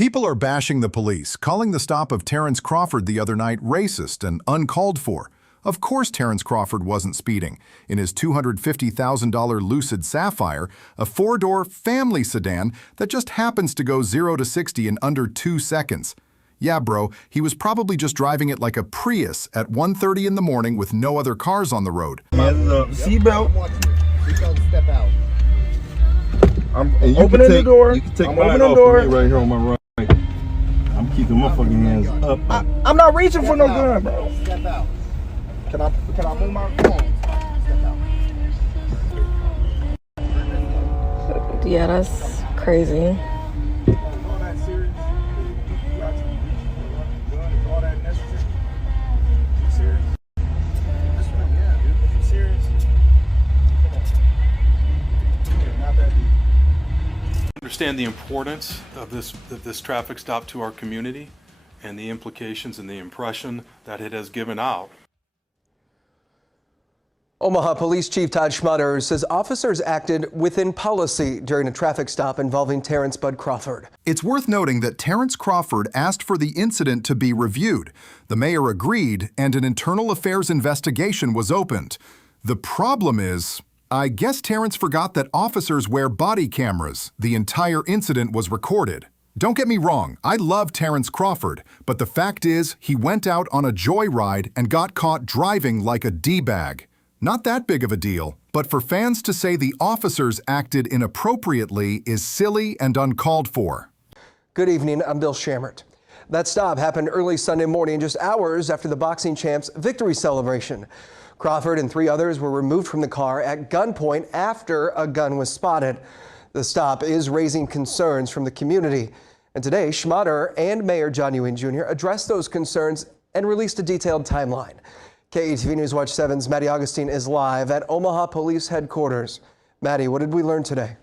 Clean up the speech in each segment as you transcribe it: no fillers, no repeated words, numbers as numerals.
People are bashing the police, calling the stop of Terence Crawford the other night racist and uncalled for. Of course Terence Crawford wasn't speeding. In his $250,000 Lucid Sapphire, a four-door family sedan that just happens to go 0 to 60 in under 2 seconds. Yeah, bro, he was probably just driving it like a Prius at 1:30 in the morning with no other cars on the road. Seatbelt. Seatbelt, step out. I'm opening the door. You can take I'm mine opening off the door. of me right here on my right. I'm keeping my fucking hands up. I'm not reaching for no gun, bro. Step out. Can I move my phone? Yeah, that's crazy. Understand the importance of this traffic stop to our community and the implications and the impression that it has given out. Omaha Police Chief Todd Schmutter says officers acted within policy during a traffic stop involving Terence Bud Crawford. It's worth noting that Terence Crawford asked for the incident to be reviewed. The mayor agreed, and an internal affairs investigation was opened. The problem is, I guess Terence forgot that officers wear body cameras. The entire incident was recorded. Don't get me wrong, I love Terence Crawford, but the fact is he went out on a joyride and got caught driving like a D-bag. Not that big of a deal, but for fans to say the officers acted inappropriately is silly and uncalled for. Good evening, I'm Bill Shammert. That stop happened early Sunday morning, just hours after the boxing champ's victory celebration. Crawford and 3 others were removed from the car at gunpoint after a gun was spotted. The stop is raising concerns from the community. And today, Schmutter and Mayor John Ewing Jr. addressed those concerns and released a detailed timeline. KETV News Watch 7's Maddie Augustine is live at Omaha Police Headquarters. Maddie, what did we learn today?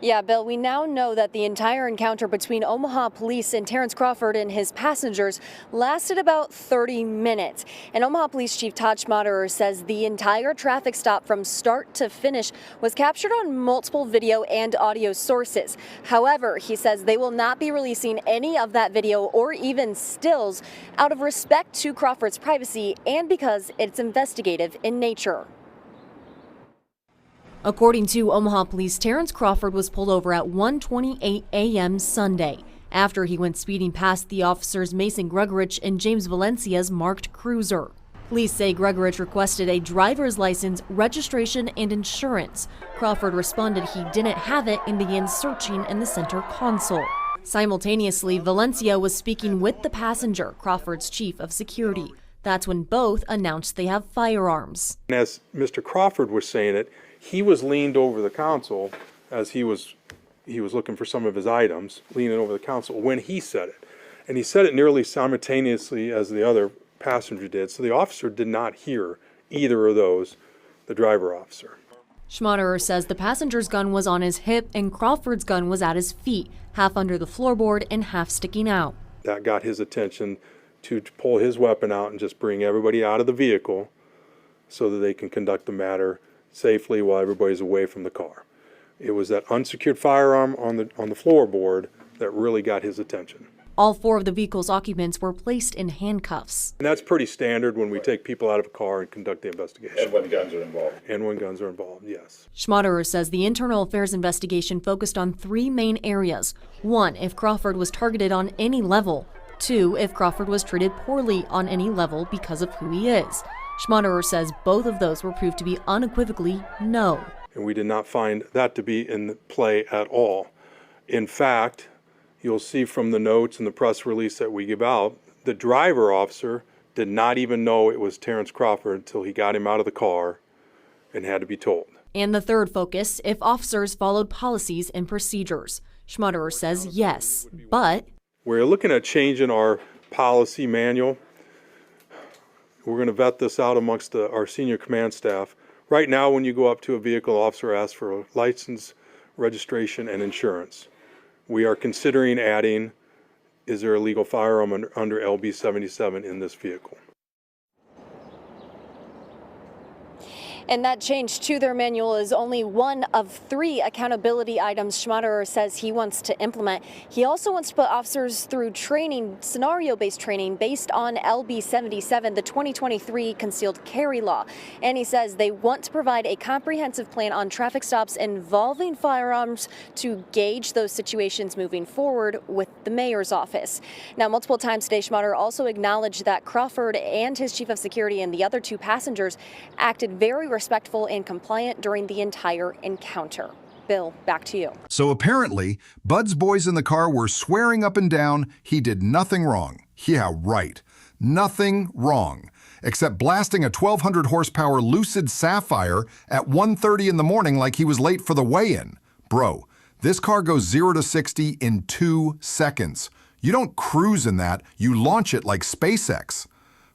Yeah, Bill, we now know that the entire encounter between Omaha police and Terence Crawford and his passengers lasted about 30 minutes. And Omaha Police Chief Todd Schmutter says the entire traffic stop from start to finish was captured on multiple video and audio sources. However, he says they will not be releasing any of that video or even stills out of respect to Crawford's privacy and because it's investigative in nature. According to Omaha Police, Terence Crawford was pulled over at 1:28 a.m. Sunday after he went speeding past the officers Mason Gregorich and James Valencia's marked cruiser. Police say Gregorich requested a driver's license, registration, and insurance. Crawford responded he didn't have it and began searching in the center console. Simultaneously, Valencia was speaking with the passenger, Crawford's chief of security. That's when both announced they have firearms. As Mr. Crawford was saying it, he was leaned over the console as he was looking for some of his items, leaning over the console when he said it. And he said it nearly simultaneously as the other passenger did, so the officer did not hear either of those, the driver officer. Schmutter says the passenger's gun was on his hip and Crawford's gun was at his feet, half under the floorboard and half sticking out. That got his attention to pull his weapon out and just bring everybody out of the vehicle so that they can conduct the matter safely while everybody's away from the car. It was that unsecured firearm on the floorboard that really got his attention. All 4 of the vehicle's occupants were placed in handcuffs. And that's pretty standard when we take people out of a car and conduct the investigation. And when guns are involved. And when guns are involved, yes. Schmutter says the internal affairs investigation focused on 3 main areas. 1, if Crawford was targeted on any level. 2, if Crawford was treated poorly on any level because of who he is. Schmutter says both of those were proved to be unequivocally no. And we did not find that to be in play at all. In fact, you'll see from the notes and the press release that we give out, the driver officer did not even know it was Terence Crawford until he got him out of the car and had to be told. And the third focus, if officers followed policies and procedures. Schmutter says yes, but we're looking at changing our policy manual. We're going to vet this out amongst our senior command staff. Right now, when you go up to a vehicle, officer asks for a license, registration, and insurance. We are considering adding, is there a legal firearm under LB77 in this vehicle? And that change to their manual is only one of 3 accountability items Schmaderer says he wants to implement. He also wants to put officers through training, scenario-based training based on LB77, the 2023 concealed carry law. And he says they want to provide a comprehensive plan on traffic stops involving firearms to gauge those situations moving forward with the mayor's office. Now, multiple times today, Schmaderer also acknowledged that Crawford and his chief of security and the other 2 passengers acted very respectful and compliant during the entire encounter. Bill, back to you. So apparently, Bud's boys in the car were swearing up and down he did nothing wrong. Yeah, right. Nothing wrong. Except blasting a 1,200 horsepower Lucid Sapphire at 1:30 in the morning like he was late for the weigh-in. Bro, this car goes 0 to 60 in 2 seconds. You don't cruise in that, you launch it like SpaceX.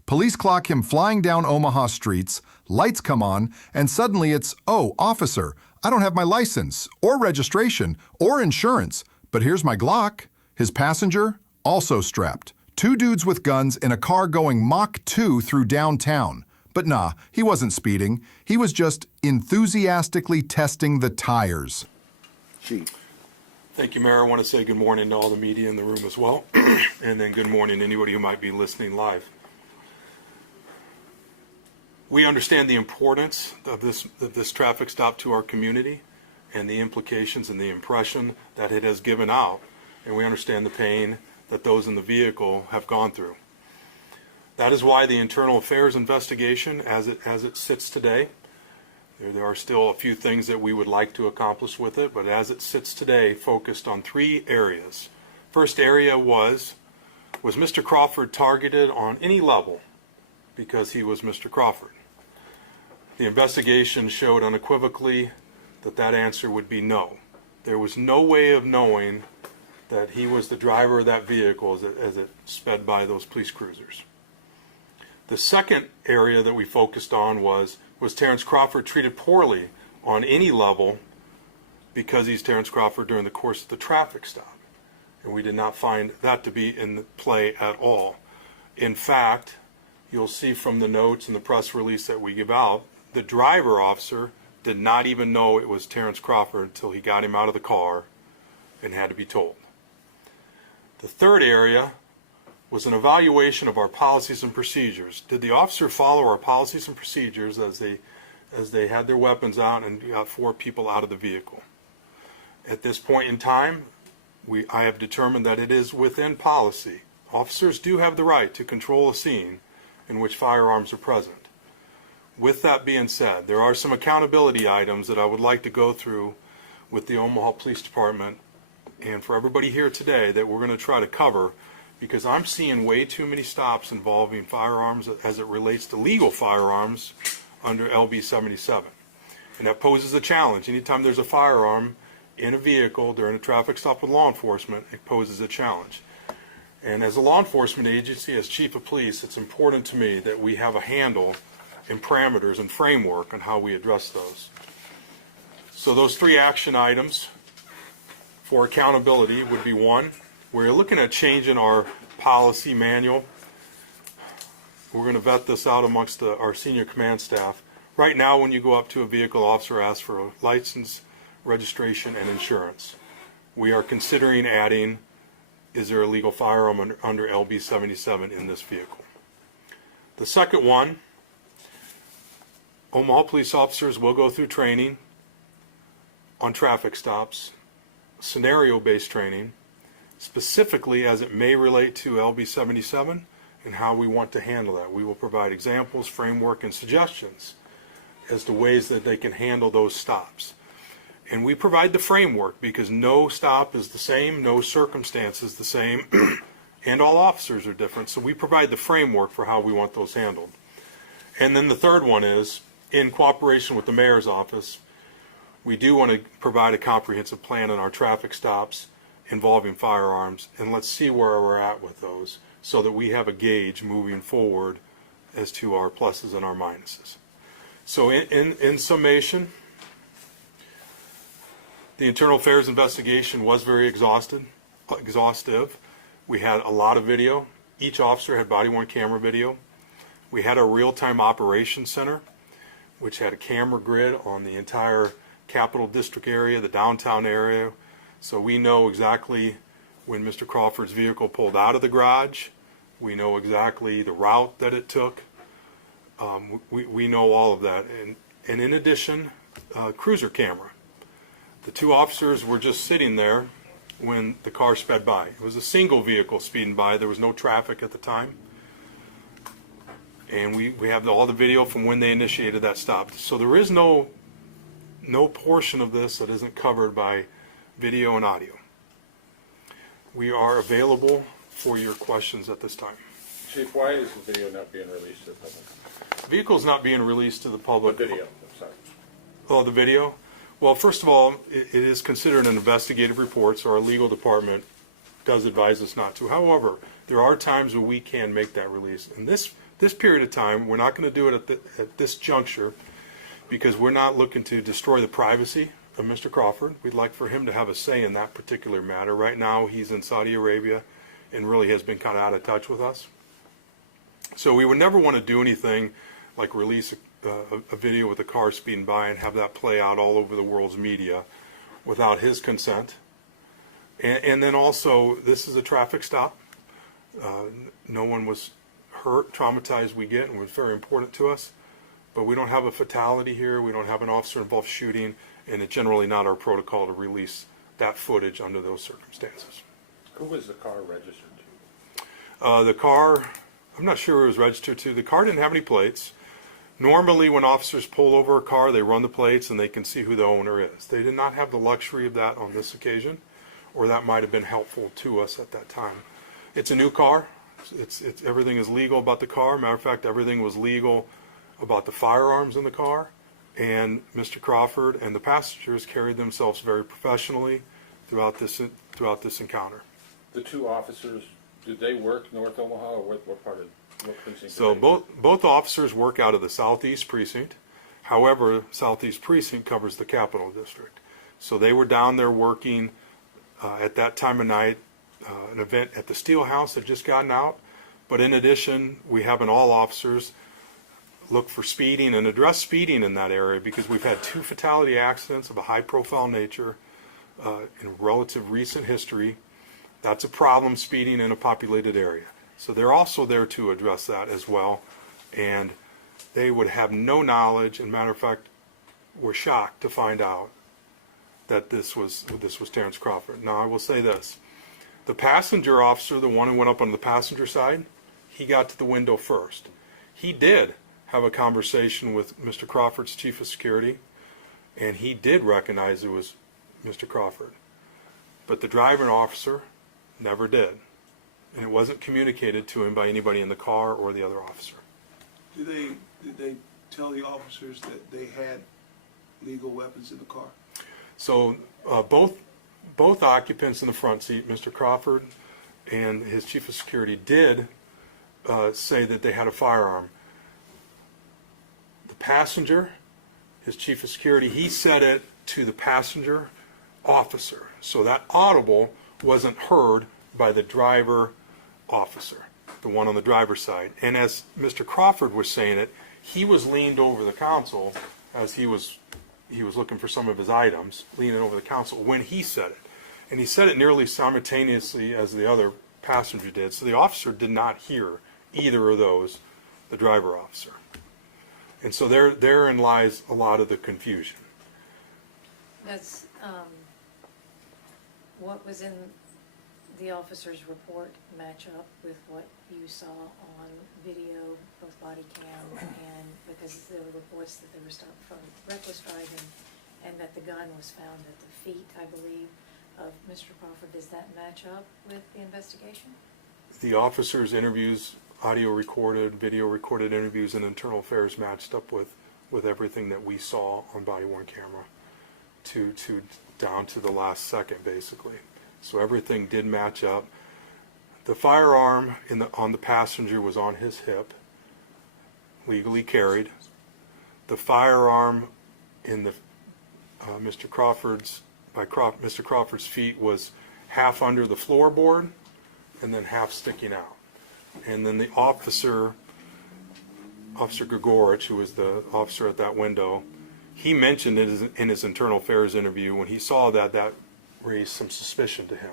Police clock him flying down Omaha streets, lights come on, and suddenly it's, oh, officer, I don't have my license, or registration, or insurance, but here's my Glock. His passenger, also strapped. 2 dudes with guns in a car going Mach 2 through downtown. But nah, he wasn't speeding. He was just enthusiastically testing the tires. Chief. Thank you, Mayor. I want to say good morning to all the media in the room as well, and then good morning to anybody who might be listening live. We understand the importance of this traffic stop to our community and the implications and the impression that it has given out, and we understand the pain that those in the vehicle have gone through. That is why the internal affairs investigation, as it sits today, there are still a few things that we would like to accomplish with it, but as it sits today, focused on 3 areas. First area was Mr. Crawford targeted on any level because he was Mr. Crawford? The investigation showed unequivocally that answer would be no. There was no way of knowing that he was the driver of that vehicle as it sped by those police cruisers. The second area that we focused on was Terence Crawford treated poorly on any level because he's Terence Crawford during the course of the traffic stop. And we did not find that to be in play at all. In fact, you'll see from the notes and the press release that we give out, the driver officer did not even know it was Terence Crawford until he got him out of the car and had to be told. The third area was an evaluation of our policies and procedures. Did the officer follow our policies and procedures as they had their weapons out and got 4 people out of the vehicle? At this point in time, I have determined that it is within policy. Officers do have the right to control a scene in which firearms are present. With that being said, there are some accountability items that I would like to go through with the Omaha Police Department and for everybody here today that we're going to try to cover, because I'm seeing way too many stops involving firearms as it relates to legal firearms under LB77. And that poses a challenge. Anytime there's a firearm in a vehicle during a traffic stop with law enforcement, it poses a challenge. And as a law enforcement agency, as chief of police, it's important to me that we have a handle and parameters and framework on how we address those. So those 3 action items for accountability would be: 1, we're looking at changing our policy manual. We're going to vet this out amongst our senior command staff. Right now, when you go up to a vehicle, officer asks for a license, registration, and insurance. We are considering adding, is there a legal firearm under LB77 in this vehicle? The second one, Omaha police officers will go through training on traffic stops, scenario-based training, specifically as it may relate to LB77 and how we want to handle that. We will provide examples, framework, and suggestions as to ways that they can handle those stops. And we provide the framework because no stop is the same, no circumstance is the same, and all officers are different. So we provide the framework for how we want those handled. And then the third one is, in cooperation with the mayor's office, we do want to provide a comprehensive plan on our traffic stops involving firearms, and let's see where we're at with those so that we have a gauge moving forward as to our pluses and our minuses. So in summation, the internal affairs investigation was very exhaustive. We had a lot of video. Each officer had body-worn camera video. We had a real-time operations center which had a camera grid on the entire Capital District area, the downtown area. So we know exactly when Mr. Crawford's vehicle pulled out of the garage. We know exactly the route that it took. We know all of that. And in addition, cruiser camera. The two officers were just sitting there when the car sped by. It was a single vehicle speeding by. There was no traffic at the time. And we have all the video from when they initiated that stop. So there is no portion of this that isn't covered by video and audio. We are available for your questions at this time. Chief, why is the video not being released to the public? The vehicle's not being released to the public. The video, I'm sorry. Oh, the video? Well, first of all, it is considered an investigative report, so our legal department does advise us not to. However, there are times where we can make that release. In this period of time, we're not going to do it at this juncture because we're not looking to destroy the privacy of Mr. Crawford. We'd like for him to have a say in that particular matter. Right now, he's in Saudi Arabia and really has been kind of out of touch with us. So we would never want to do anything like release a video with a car speeding by and have that play out all over the world's media without his consent. And then also, this is a traffic stop. No one was hurt, traumatized we get, and was very important to us. But we don't have a fatality here. We don't have an officer-involved shooting, and it's generally not our protocol to release that footage under those circumstances. Who was the car registered to? The car, I'm not sure who it was registered to. The car didn't have any plates. Normally, when officers pull over a car, they run the plates and they can see who the owner is. They did not have the luxury of that on this occasion, or that might have been helpful to us at that time. It's a new car. Everything is legal about the car. Matter of fact, everything was legal about the firearms in the car. And Mr. Crawford and the passengers carried themselves very professionally throughout this encounter. The two officers, did they work North Omaha, or what part of what precinct? So both officers work out of the Southeast Precinct. However, Southeast Precinct covers the Capital District. So they were down there working at that time of night. An event at the Steel House had just gotten out. But in addition, we have an all officers look for speeding and address speeding in that area because we've had 2 fatality accidents of a high profile nature in relative recent history. That's a problem, speeding in a populated area. So they're also there to address that as well. And they would have no knowledge, and matter of fact, were shocked to find out that this was Terence Crawford. Now I will say this. The passenger officer, the one who went up on the passenger side, he got to the window first. He did have a conversation with Mr. Crawford's chief of security, and he did recognize it was Mr. Crawford. But the driver and officer never did. And it wasn't communicated to him by anybody in the car or the other officer. Did they tell the officers that they had legal weapons in the car? So both occupants in the front seat, Mr. Crawford and his chief of security, did say that they had a firearm. The passenger, his chief of security, he said it to the passenger officer. So that audible wasn't heard by the driver officer, the one on the driver's side. And as Mr. Crawford was saying it, he was leaned over the console as he was looking for some of his items, leaning over the console when he said it. And he said it nearly simultaneously as the other passenger did. So the officer did not hear either of those, the driver officer. And so therein lies a lot of the confusion. That's what was in the officer's report match up with what you saw on video, both body cam, and because there were reports that they were stopped for reckless driving and that the gun was found at the feet, I believe, of Mr. Crawford. Does that match up with the investigation? The officers' interviews, audio recorded, video recorded interviews, and internal affairs matched up with everything that we saw on body-worn camera to down to the last second, basically. So everything did match up. The firearm on the passenger was on his hip, legally carried. The firearm in Mr. Crawford's feet was half under the floorboard and then half sticking out. And then the officer Officer Gregorich, who was the officer at that window, he mentioned in his internal affairs interview when he saw that raised some suspicion to him.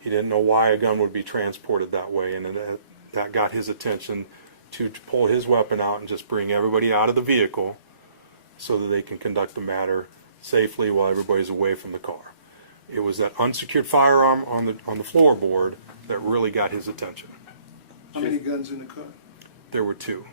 He didn't know why a gun would be transported that way, and that got his attention to pull his weapon out and just bring everybody out of the vehicle so that they can conduct the matter safely while everybody's away from the car. It was that unsecured firearm on the floorboard that really got his attention. How many guns in the car? There were 2.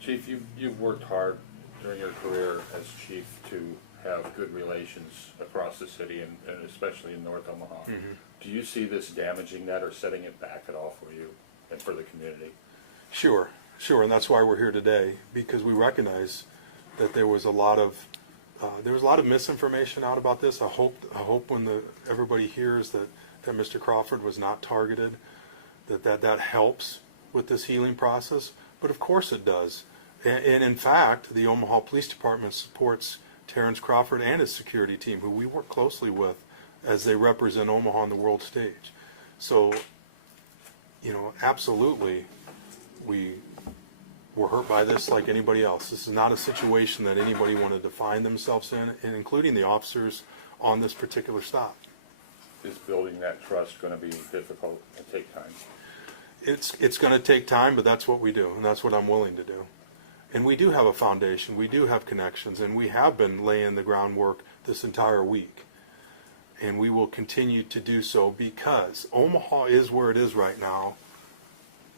Chief, you've worked hard during your career as chief to have good relations across the city and especially in North Omaha. Mm-hmm. Do you see this damaging that or setting it back at all for you and for the community? Sure, and that's why we're here today, because we recognize that there was a lot of misinformation out about this. I hope when everybody hears that Mr. Crawford was not targeted, that helps with this healing process. But of course it does. And in fact, the Omaha Police Department supports Terence Crawford and his security team, who we work closely with as they represent Omaha on the world stage. So, absolutely, we were hurt by this like anybody else. This is not a situation that anybody wanted to find themselves in, and including the officers on this particular stop. Is building that trust going to be difficult and take time? It's going to take time, but that's what we do, and that's what I'm willing to do. And we do have a foundation, we do have connections, and we have been laying the groundwork this entire week. And we will continue to do so because Omaha is where it is right now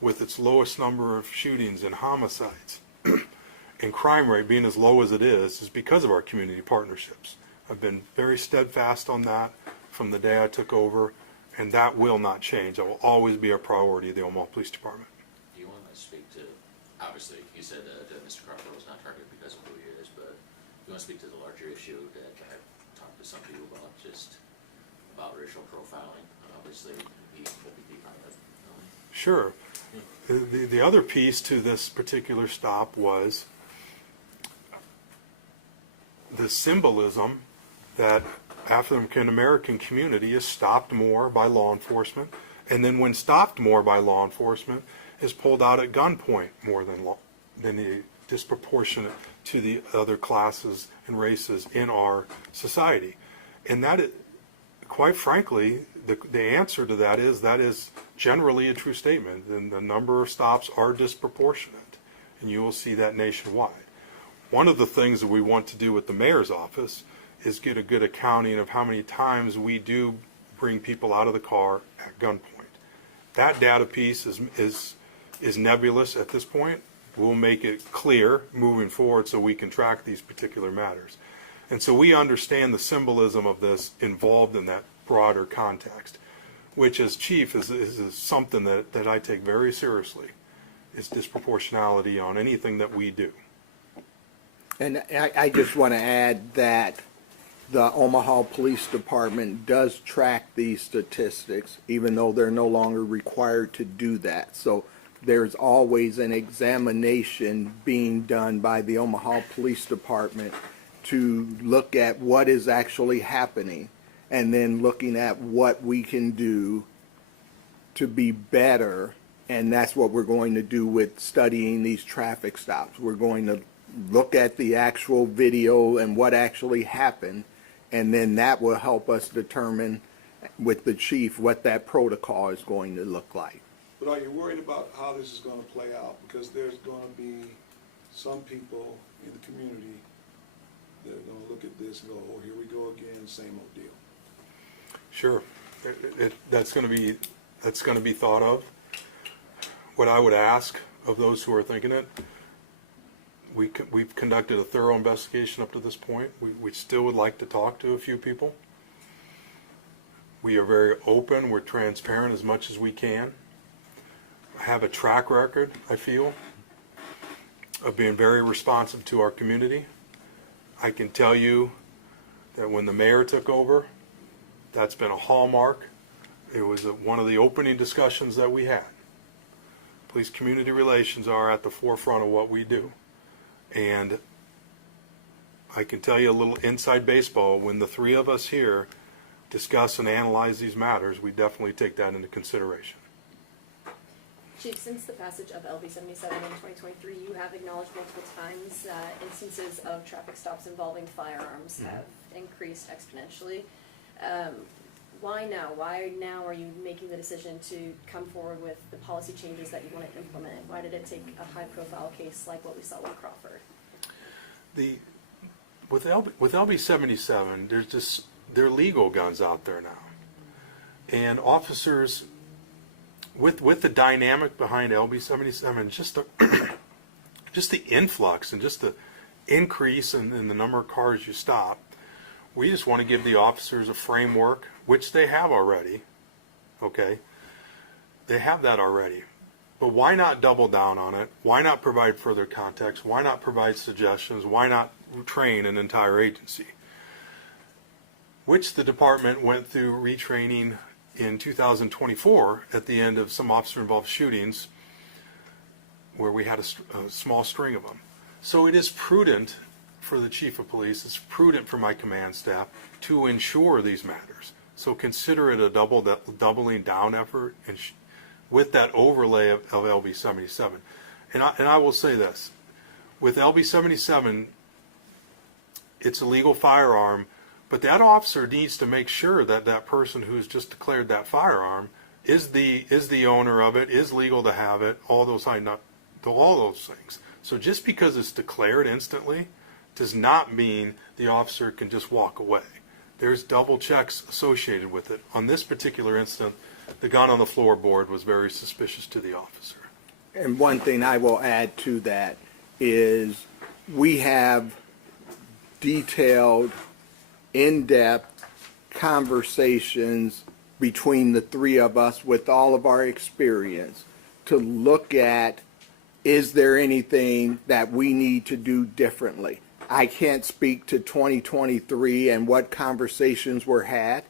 with its lowest number of shootings and homicides. And crime rate being as low as it is because of our community partnerships. I've been very steadfast on that from the day I took over, and that will not change. That will always be a priority of the Omaha Police Department. Do you want to speak to, obviously, you said that Mr. Crawford was not targeted because of who he is, but you want to speak to the larger issue that I've talked to some people about, just about racial profiling. Obviously, he will be part of it. Sure. The other piece to this particular stop was the symbolism that African American community is stopped more by law enforcement, and then when stopped more by law enforcement, is pulled out at gunpoint more than the disproportionate to the other classes and races in our society. And that, quite frankly, the answer to that is generally a true statement, and the number of stops are disproportionate, and you will see that nationwide. One of the things that we want to do with the mayor's office is get a good accounting of how many times we do bring people out of the car at gunpoint. That data piece is nebulous at this point. We'll make it clear moving forward so we can track these particular matters. And so we understand the symbolism of this involved in that broader context, which as chief is something that I take very seriously, is disproportionality on anything that we do. And I just want to add that the Omaha Police Department does track these statistics, even though they're no longer required to do that. So there's always an examination being done by the Omaha Police Department to look at what is actually happening, and then looking at what we can do to be better. And that's what we're going to do with studying these traffic stops. We're going to look at the actual video and what actually happened, and then that will help us determine with the chief what that protocol is going to look like. But are you worried about how this is going to play out? Because there's going to be some people in the community that are going to look at this and go, oh, here we go again, same old deal. Sure, that's going to be thought of. What I would ask of those who are thinking it, we've conducted a thorough investigation up to this point. We still would like to talk to a few people. We are very open. We're transparent as much as we can. I have a track record, I feel, of being very responsive to our community. I can tell you that when the mayor took over, that's been a hallmark. It was one of the opening discussions that we had. Police community relations are at the forefront of what we do. And I can tell you a little inside baseball, when the three of us here discuss and analyze these matters, we definitely take that into consideration. Chief, since the passage of LB77 in 2023, you have acknowledged multiple times that instances of traffic stops involving firearms have increased exponentially. Why now? Why now are you making the decision to come forward with the policy changes that you want to implement? Why did it take a high-profile case like what we saw with Crawford? With LB77, there are legal guns out there now, and officers with the dynamic behind LB77, just the influx and just the increase in the number of cars you stop. We just want to give the officers a framework, which they have already, okay? They have that already. But why not double down on it? Why not provide further context? Why not provide suggestions? Why not train an entire agency? Which the department went through retraining in 2024 at the end of some officer-involved shootings where we had a small string of them. So it is prudent for the chief of police, it's prudent for my command staff to ensure these matters. So consider it a doubling down effort and with that overlay of LB77. And I will say this, with LB77, it's a legal firearm, but that officer needs to make sure that that person who's just declared that firearm is the owner of it, is legal to have it, all those things. So just because it's declared instantly does not mean the officer can just walk away. There's double checks associated with it. On this particular incident, the gun on the floorboard was very suspicious to the officer. And one thing I will add to that is we have detailed, in-depth conversations between the three of us with all of our experience to look at, is there anything that we need to do differently? I can't speak to 2023 and what conversations were had.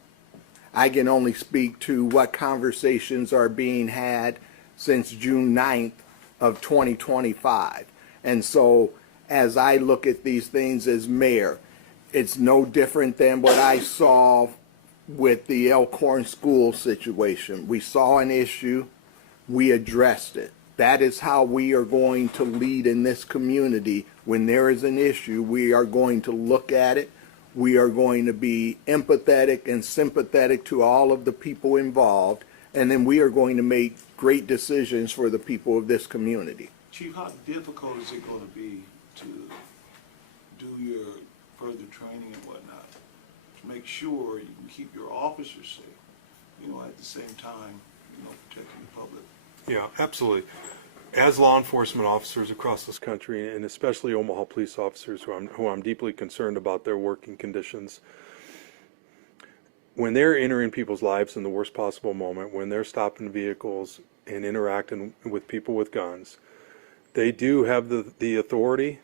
I can only speak to what conversations are being had since June 9th of 2025. And so as I look at these things as mayor, it's no different than what I saw with the Elkhorn school situation. We saw an issue, we addressed it. That is how we are going to lead in this community. When there is an issue, we are going to look at it. We are going to be empathetic and sympathetic to all of the people involved, and then we are going to make great decisions for the people of this community. Chief, how difficult is it going to be to do your further training and whatnot to make sure you can keep your officers safe, at the same time, protecting the public? Yeah, absolutely. As law enforcement officers across this country, and especially Omaha police officers who I'm deeply concerned about their working conditions, when they're entering people's lives in the worst possible moment, when they're stopping vehicles and interacting with people with guns, they do have the authority,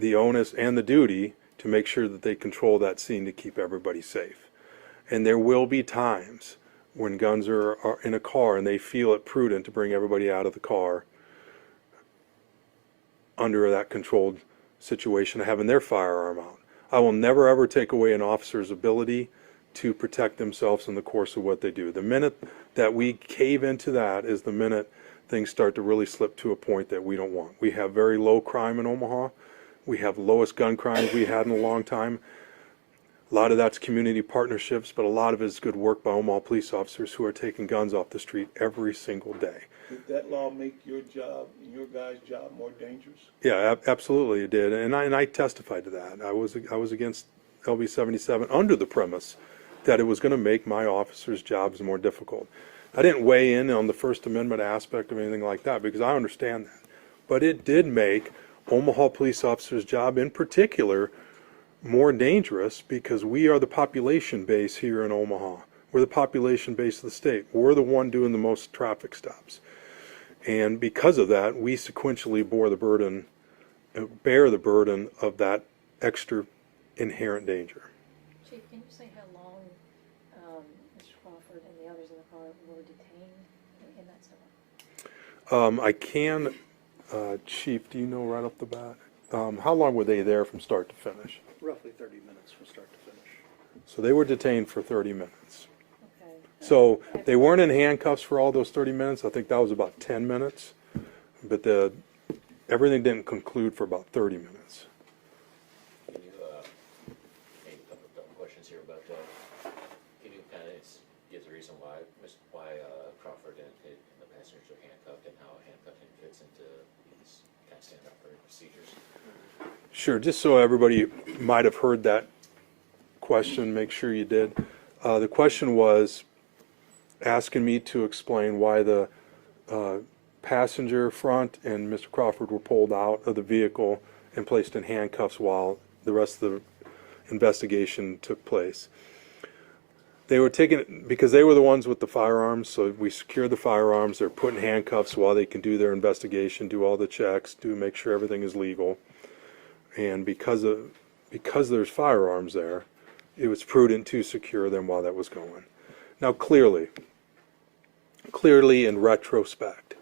the onus, and the duty to make sure that they control that scene to keep everybody safe. And there will be times when guns are in a car and they feel it prudent to bring everybody out of the car under that controlled situation of having their firearm out. I will never ever take away an officer's ability to protect themselves in the course of what they do. The minute that we cave into that is the minute things start to really slip to a point that we don't want. We have very low crime in Omaha. We have the lowest gun crimes we had in a long time. A lot of that's community partnerships, but a lot of it is good work by Omaha police officers who are taking guns off the street every single day. Did that law make your job, your guys' job, more dangerous? Yeah, absolutely it did, and I testified to that. I was against LB77 under the premise that it was going to make my officers' jobs more difficult. I didn't weigh in on the First Amendment aspect of anything like that because I understand that, but it did make Omaha police officers' job in particular more dangerous because we are the population base here in Omaha. We're the population base of the state. We're the one doing the most traffic stops. And because of that, we sequentially bear the burden of that extra inherent danger. Chief, can you say how long Mr. Crawford and the others in the car were detained in that stop? I can, Chief, do you know right off the bat? How long were they there from start to finish? Roughly 30 minutes from start to finish. So they were detained for 30 minutes. Okay. So they weren't in handcuffs for all those 30 minutes. I think that was about 10 minutes. But everything didn't conclude for about 30 minutes. Can you, maybe a couple questions here about, can you kind of give the reason why Crawford and the passengers are handcuffed and how handcuffing fits into these kind of standard operating procedures? Sure, just so everybody might have heard that question, make sure you did. The question was asking me to explain why the passenger front and Mr. Crawford were pulled out of the vehicle and placed in handcuffs while the rest of the investigation took place. They were taken because they were the ones with the firearms, so we secured the firearms. They're put in handcuffs while they can do their investigation, do all the checks, make sure everything is legal. And because there's firearms there, it was prudent to secure them while that was going. Now, clearly in retrospect,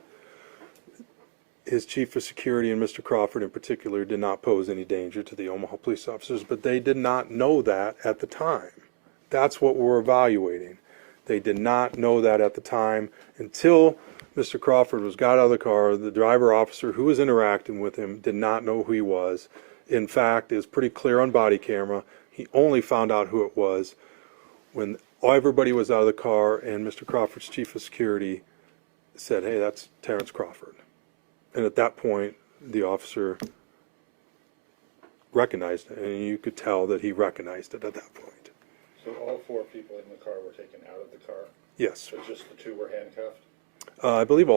his chief of security and Mr. Crawford in particular did not pose any danger to the Omaha police officers, but they did not know that at the time. That's what we're evaluating. They did not know that at the time until Mr. Crawford got out of the car. The driver officer who was interacting with him did not know who he was. In fact, it was pretty clear on body camera. He only found out who it was when everybody was out of the car and Mr. Crawford's chief of security said, "Hey, that's Terence Crawford." And at that point, the officer recognized it, and you could tell that he recognized it at that point. So all 4 people in the car were taken out of the car? Yes. So just the 2 were handcuffed? I believe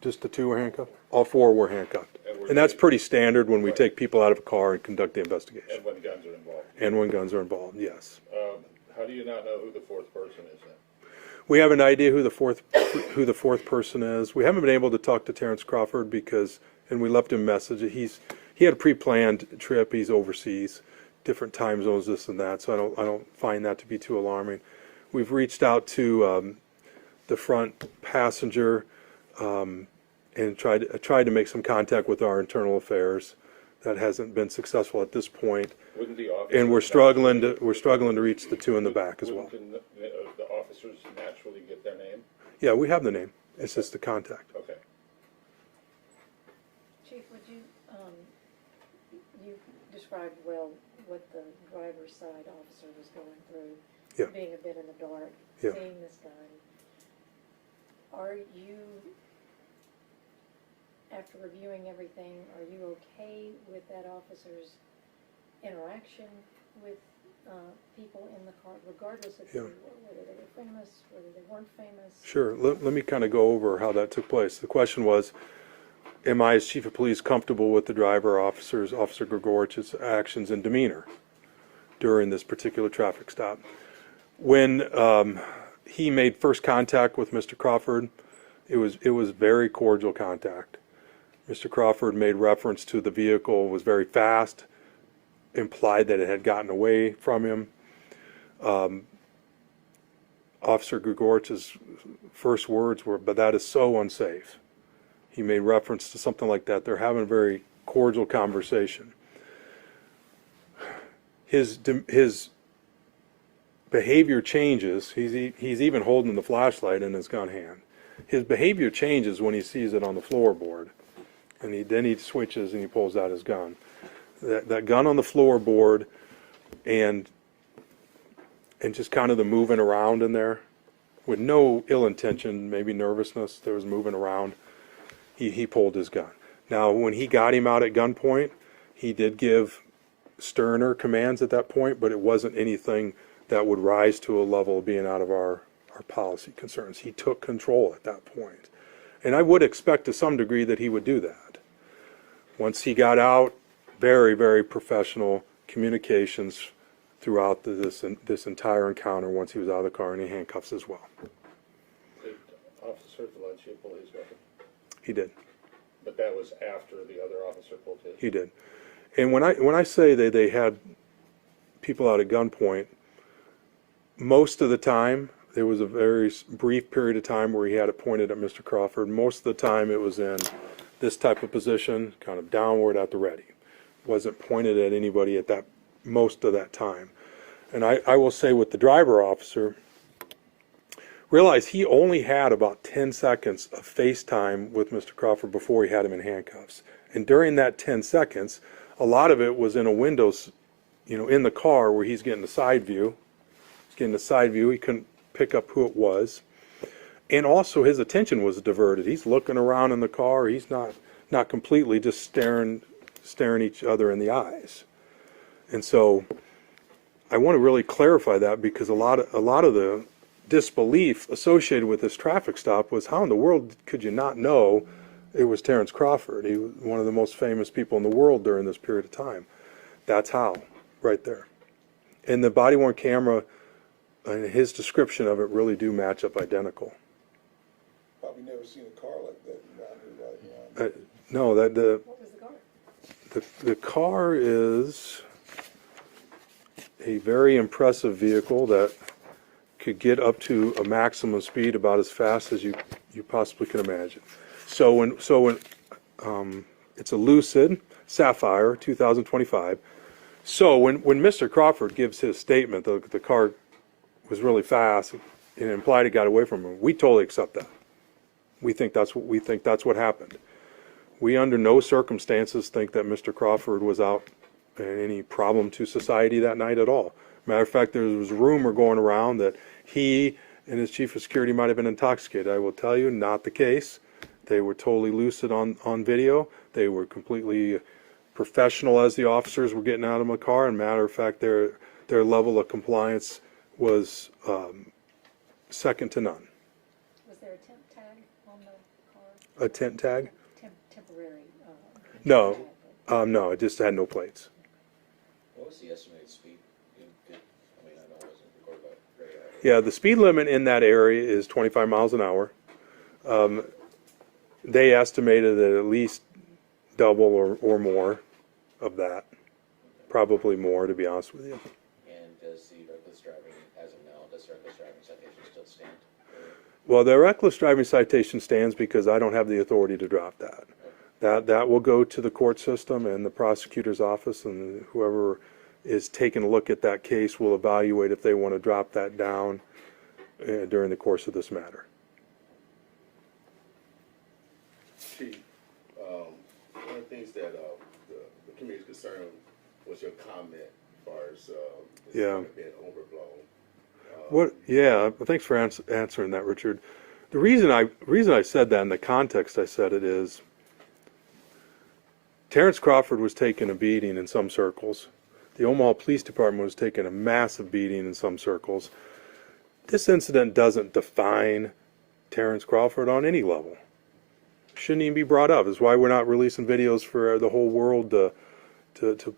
just the 2 were handcuffed. All 4 were handcuffed. And that's pretty standard when we take people out of a car and conduct the investigation. And when guns are involved? And when guns are involved, yes. How do you not know who the 4th person is then? We have an idea who the fourth person is. We haven't been able to talk to Terence Crawford and we left him a message. He had a pre-planned trip. He's overseas, different time zones, this and that. So I don't find that to be too alarming. We've reached out to the front passenger and tried to make some contact with our internal affairs. That hasn't been successful at this point. And we're struggling to reach the 2 in the back as well. Wouldn't the officers naturally get their name? Yeah, we have the name. It's just the contact. Okay. Chief, would you described well what the driver's side officer was going through, being a bit in the dark, seeing this gun. Are you, after reviewing everything, are you okay with that officer's interaction with people in the car, regardless of whether they were famous, whether they weren't famous? Sure. Let me kind of go over how that took place. The question was, am I, as chief of police, comfortable with the driver, Officer Gregorich's actions and demeanor during this particular traffic stop? When he made first contact with Mr. Crawford, it was very cordial contact. Mr. Crawford made reference to the vehicle was very fast, implied that it had gotten away from him. Officer Gregorich's first words were, "But that is so unsafe." He made reference to something like that. They're having a very cordial conversation. His behavior changes. He's even holding the flashlight in his gun hand. His behavior changes when he sees it on the floorboard, and then he switches and he pulls out his gun. That gun on the floorboard, and just kind of the moving around in there, with no ill intention, maybe nervousness. There was moving around. He pulled his gun. Now, when he got him out at gunpoint, he did give sterner commands at that point, but it wasn't anything that would rise to a level of being out of our policy concerns. He took control at that point. And I would expect to some degree that he would do that. Once he got out, very, very professional communications throughout this entire encounter once he was out of the car, and he handcuffs as well. Did Officer Valencia pull his weapon? He did. But that was after the other officer pulled his? He did. And when I say they had people out at gunpoint, most of the time, there was a very brief period of time where he had it pointed at Mr. Crawford. Most of the time it was in this type of position, kind of downward at the ready. Wasn't pointed at anybody at most of that time. And I will say with the driver officer, Realize he only had about 10 seconds of FaceTime with Mr. Crawford before he had him in handcuffs. And during that 10 seconds, a lot of it was in a windows, in the car where he's getting the side view. He's getting the side view. He couldn't pick up who it was. And also his attention was diverted. He's looking around in the car. He's not completely just staring each other in the eyes. And so I want to really clarify that, because a lot of the disbelief associated with this traffic stop was, how in the world could you not know it was Terence Crawford? He was one of the most famous people in the world during this period of time. That's how, right there. And the body-worn camera and his description of it really do match up identical. Probably never seen a car like that around here right now. No, What was the car? the car is a very impressive vehicle that could get up to a maximum speed about as fast as you possibly can imagine. So when it's a Lucid Sapphire 2025. So when Mr. Crawford gives his statement, the car was really fast and implied it got away from him, we totally accept that. We think that's what happened. We under no circumstances think that Mr. Crawford was out any problem to society that night at all. Matter of fact, there was a rumor going around that he and his chief of security might have been intoxicated. I will tell you, not the case. They were totally lucid on video. They were completely professional as the officers were getting out of the car. And matter of fact, their level of compliance was second to none. Was there a temp tag on the car? A tent tag? Temporary? No, no, it just had no plates. What was the estimated speed? I know it wasn't recorded by radar. Yeah, the speed limit in that area is 25 miles an hour. They estimated that at least double or more of that. Probably more, to be honest with you. And does the reckless driving, as of now, does the reckless driving citation still stand? Well, the reckless driving citation stands because I don't have the authority to drop that. That will go to the court system and the prosecutor's office, and whoever is taking a look at that case will evaluate if they want to drop that down during the course of this matter. Chief, one of the things that the community is concerned was your comment as far as Yeah. being overblown. What? Yeah. Thanks for answering that, Richard. The reason I said that in the context I said it is, Terence Crawford was taking a beating in some circles. The Omaha Police Department was taking a massive beating in some circles. This incident doesn't define Terence Crawford on any level. Shouldn't even be brought up. It's why we're not releasing videos for the whole world to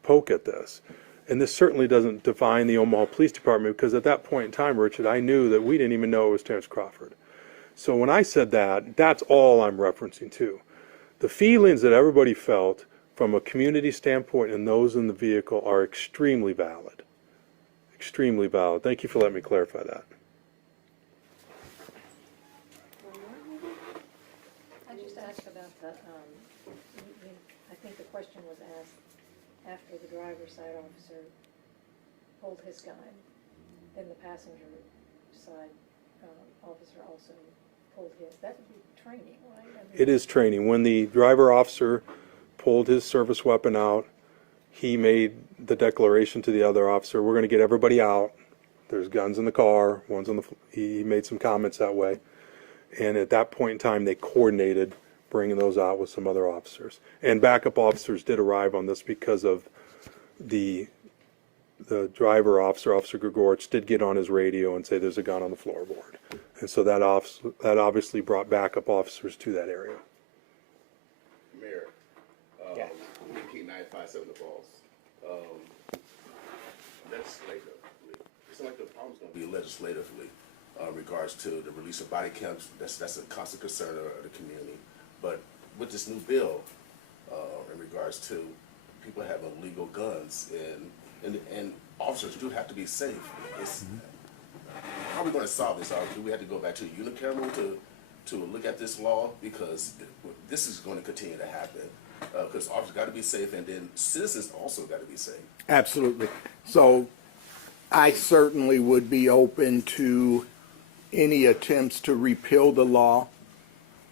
poke at this. And this certainly doesn't define the Omaha Police Department, because at that point in time, Richard, I knew that we didn't even know it was Terence Crawford. So when I said that, that's all I'm referencing to. The feelings that everybody felt from a community standpoint and those in the vehicle are extremely valid. Extremely valid. Thank you for letting me clarify that. I just asked about I think the question was asked after the driver's side officer pulled his gun, then the passenger side officer also pulled his. That would be training, right? It is training. When the driver officer pulled his service weapon out, he made the declaration to the other officer, we're going to get everybody out. There's guns in the car. One's on the. He made some comments that way. And at that point in time, they coordinated bringing those out with some other officers. And backup officers did arrive on this because of the driver officer, Officer Grigorich, did get on his radio and say there's a gun on the floorboard. And so that obviously brought backup officers to that area. Mayor, we keep 957 the balls. Legislatively, it seems like the problem's going to be legislatively regards to the release of body cams. That's a constant concern of the community. But with this new bill, in regards to people having legal guns and officers do have to be safe. How are we going to solve this? Do we have to go back to unicameral to look at this law? Because this is going to continue to happen. Because officers got to be safe, and then citizens also got to be safe. Absolutely. So I certainly would be open to any attempts to repeal the law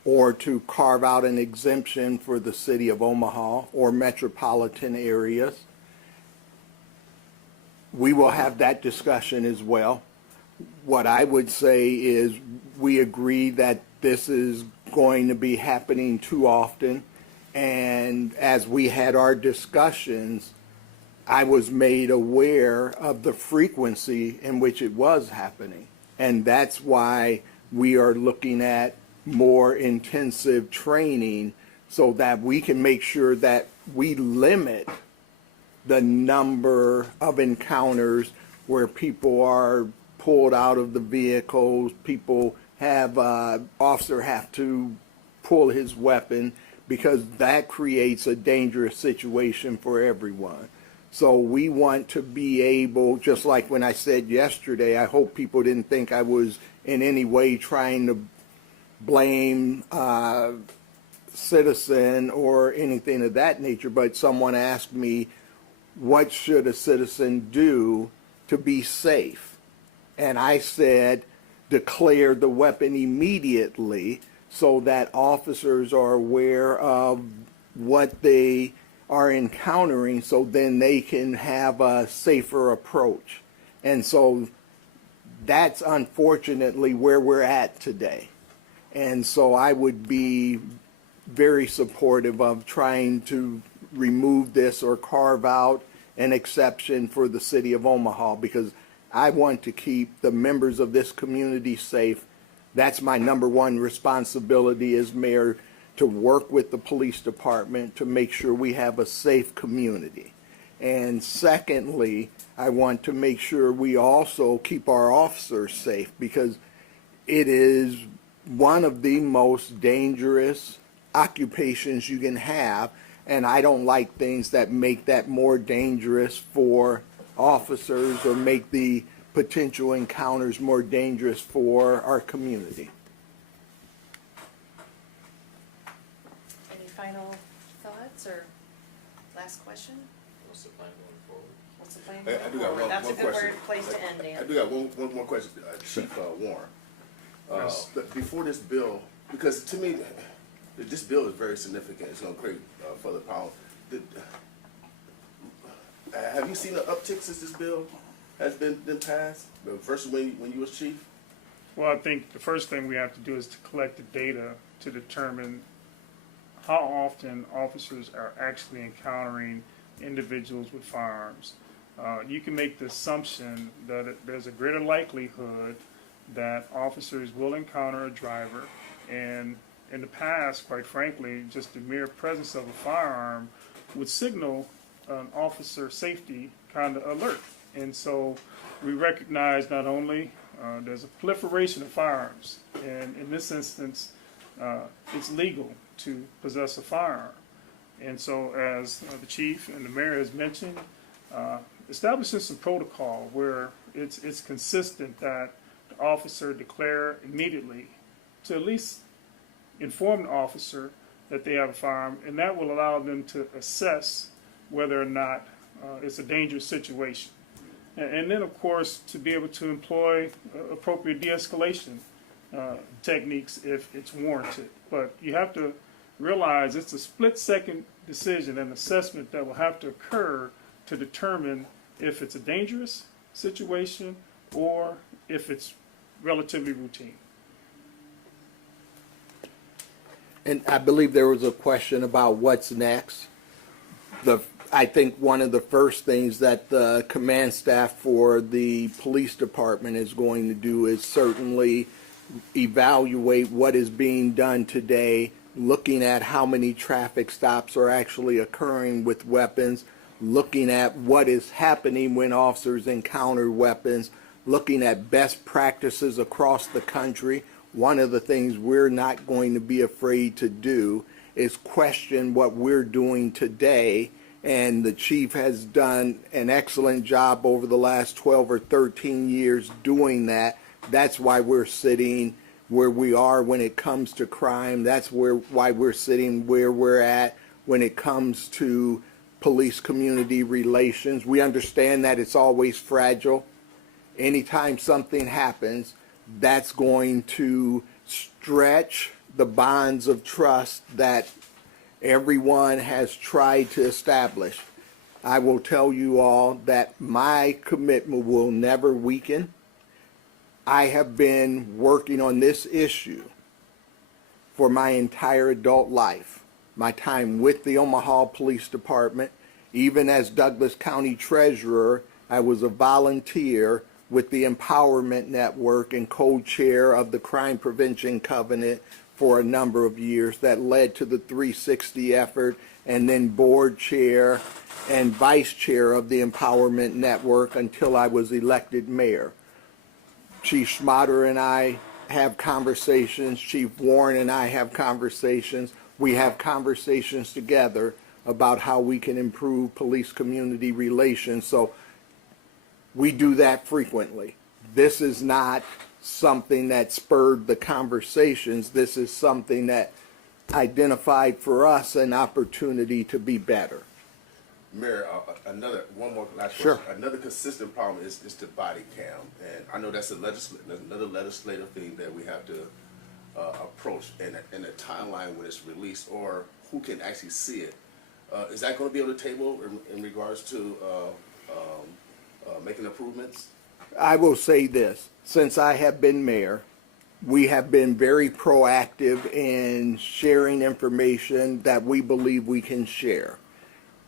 or to carve out an exemption for the city of Omaha or metropolitan areas. We will have that discussion as well. What I would say is we agree that this is going to be happening too often. And as we had our discussions, I was made aware of the frequency in which it was happening. And that's why we are looking at more intensive training so that we can make sure that we limit the number of encounters where people are pulled out of the vehicles, people have, officer have to pull his weapon, because that creates a dangerous situation for everyone. So we want to be able, just like when I said yesterday, I hope people didn't think I was in any way trying to blame citizen or anything of that nature, but someone asked me, what should a citizen do to be safe? And I said, declare the weapon immediately so that officers are aware of what they are encountering, so then they can have a safer approach. And so that's unfortunately where we're at today. And so I would be very supportive of trying to remove this or carve out an exception for the city of Omaha, because I want to keep the members of this community safe. That's my number one responsibility as mayor, to work with the police department to make sure we have a safe community. And secondly, I want to make sure we also keep our officers safe, because it is one of the most dangerous occupations you can have, and I don't like things that make that more dangerous for officers or make the potential encounters more dangerous for our community. Any final thoughts or last question? What's the plan going forward? What's the plan I going do got forward? That's a one good question. place to end, Dan. I do got one more question, Chief Warren. But before this bill, because to me, this bill is very significant. It's going to create further power. Have you seen an uptick since this bill has been passed versus when you was chief? Well, I think the first thing we have to do is to collect the data to determine how often officers are actually encountering individuals with firearms. You can make the assumption that there's a greater likelihood that officers will encounter a driver, and in the past, quite frankly, just the mere presence of a firearm would signal an officer safety kind of alert. And so we recognize not only there's a proliferation of firearms, and in this instance, it's legal to possess a firearm. And so as the chief and the mayor has mentioned, establishing some protocol where it's consistent that the officer declare immediately to at least inform the officer that they have a firearm, and that will allow them to assess whether or not it's a dangerous situation. And then, of course, to be able to employ appropriate de-escalation techniques if it's warranted. But you have to realize it's a split-second decision and assessment that will have to occur to determine if it's a dangerous situation or if it's relatively routine. And I believe there was a question about what's next. I think one of the first things that the command staff for the police department is going to do is certainly evaluate what is being done today, looking at how many traffic stops are actually occurring with weapons, looking at what is happening when officers encounter weapons, looking at best practices across the country. One of the things we're not going to be afraid to do is question what we're doing today, and the chief has done an excellent job over the last 12 or 13 years doing that. That's why we're sitting where we are when it comes to crime. That's why we're sitting where we're at when it comes to police-community relations. We understand that it's always fragile. Anytime something happens, that's going to stretch the bonds of trust that everyone has tried to establish. I will tell you all that my commitment will never weaken. I have been working on this issue for my entire adult life. My time with the Omaha Police Department, even as Douglas County Treasurer, I was a volunteer with the Empowerment Network and co-chair of the Crime Prevention Covenant for a number of years. That led to the 360 effort, and then board chair and vice chair of the Empowerment Network until I was elected mayor. Chief Schmatter and I have conversations. Chief Warren and I have conversations. We have conversations together about how we can improve police-community relations. So we do that frequently. This is not something that spurred the conversations. This is something that identified for us an opportunity to be better. Mayor, one more last Sure. question. Another consistent problem is the body cam, and I know that's another legislative thing that we have to approach in a timeline when it's released, or who can actually see it. Is that going to be on the table in regards to making improvements? I will say this, since I have been mayor, we have been very proactive in sharing information that we believe we can share.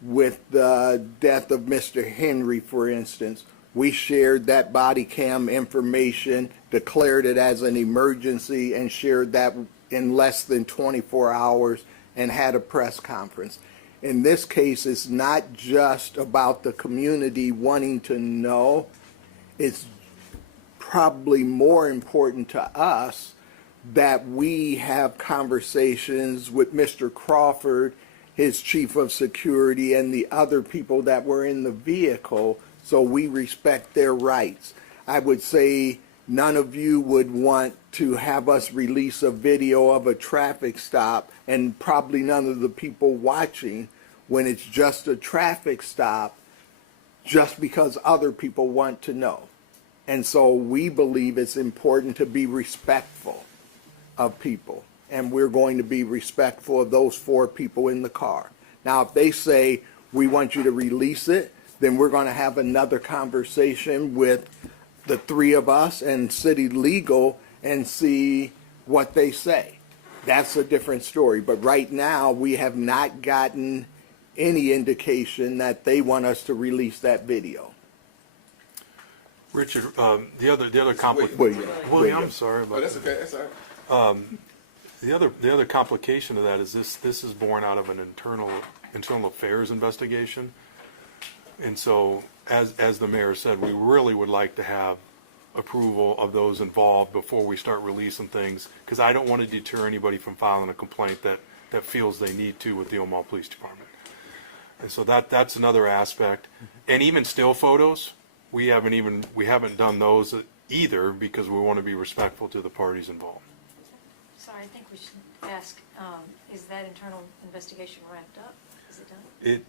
With the death of Mr. Henry, for instance, we shared that body cam information, declared it as an emergency, and shared that in less than 24 hours and had a press conference. In this case, it's not just about the community wanting to know. It's probably more important to us that we have conversations with Mr. Crawford, his chief of security, and the other people that were in the vehicle, so we respect their rights. I would say none of you would want to have us release a video of a traffic stop, and probably none of the people watching, when it's just a traffic stop, just because other people want to know. And so we believe it's important to be respectful of people. And we're going to be respectful of those 4 people in the car. Now, if they say, we want you to release it, then we're going to have another conversation with the 3 of us and city legal and see what they say. That's a different story. But right now, we have not gotten any indication that they want us to release that video. Richard, the other complication. William, I'm sorry. Oh, that's okay. That's all right. The other complication of that is this is born out of an internal affairs investigation, and so as the mayor said, we really would like to have approval of those involved before we start releasing things, because I don't want to deter anybody from filing a complaint that feels they need to with the Omaha Police Department. And so that's another aspect. And even still photos, we haven't done those either, because we want to be respectful to the parties involved. Sorry, I think we should ask, is that internal investigation wrapped up? Is it done?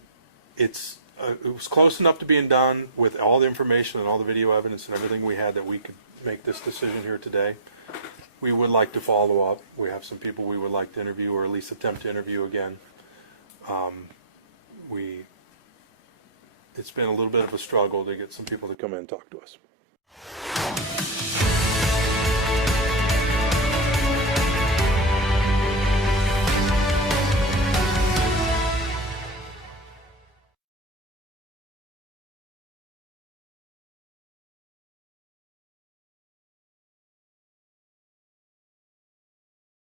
It was close enough to being done with all the information and all the video evidence and everything we had that we could make this decision here today. We would like to follow up. We have some people we would like to interview, or at least attempt to interview again. It's been a little bit of a struggle to get some people to come in and talk to us.